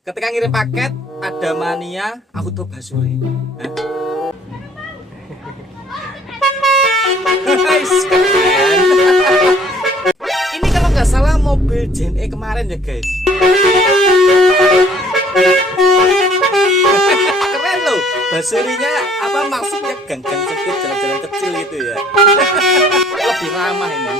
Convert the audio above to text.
Ketika ngirim paket ada mania auto basuri. Hah? Guys, keren. Ini kalau nggak salah mobil Gen E kemarin ya guys. Keren loh, basurinya apa maksudnya gang-gang sempit, jalan-jalan kecil itu ya. Lebih ramah ini.